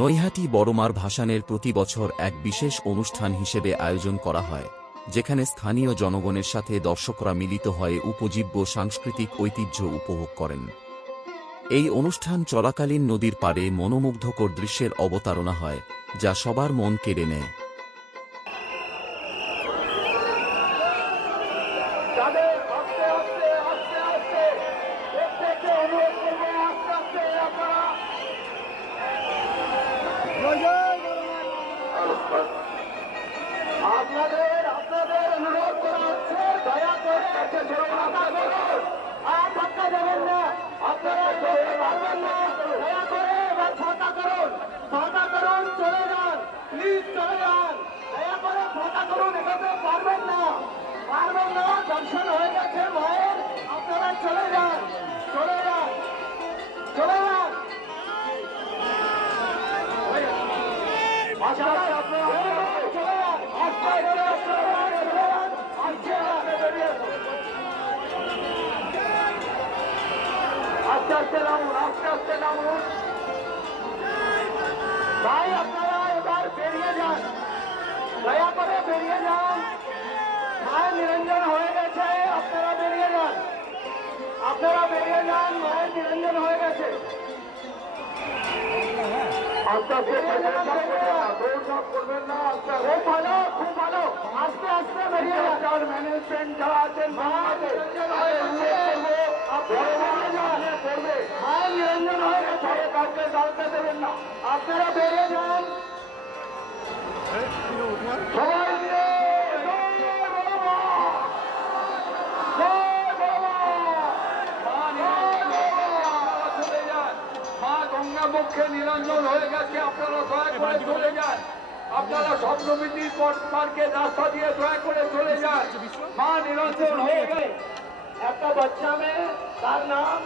নৈহাটি বড়মার ভাসানের প্রতি বছর এক বিশেষ অনুষ্ঠান হিসেবে আয়োজন করা হয়, যেখানে স্থানীয় জনগণের সাথে দর্শকরা মিলিত হয়ে উপজীব্য সাংস্কৃতিক ঐতিহ্য উপভোগ করেন। এই অনুষ্ঠান চলাকালীন নদীর পাড়ে মনোমুগ্ধকর দৃশ্যের অবতারণা হয়, যা সবার মন কেড়ে নেয়। আপনাদের আপনাদের অনুরোধ করা দয়া করে একটা ধাক্কা করুন আর ধাক্কা দেবেন না, আপনারা চলতে না। দয়া করে এবার ফাঁকা করুন ফাঁকা করুন, চলে যান প্লিজ করে ফাঁকা করুন এভাবে পারবেন না। আস্তে আস্তে নামুন, আস্তে আস্তে নামুন। ভাই, আপনারা এবার বেরিয়ে যান। দয়া করে মায়ের নিরঞ্জন হয়ে আস্তে আস্তে বেরিয়ে যান, বেরিয়ে যান। খুব ভালো খুব ভালো আস্তে আস্তে বেরিয়ে যান যার ম্যানেজমেন্ট যারা আছেন মায়ের নিরঞ্জন হয়ে গেছে আপনারা বেরিয়ে যান করবে মায়ের নিরঞ্জন হয়ে গেছে কাউকে দাঁড়াতে দেবেন না আপনারা বেরিয়ে যান গঙ্গা নিরঞ্জন হয়ে গেছে আপনারা দয়া করে চলে যান। আপনারা স্বপ্নবিধি পার্কে রাস্তা দিয়ে দয়া করে চলে যান। মা নিরঞ্জন হয়ে গেছে একটা বাচ্চা মেয়ে তার নাম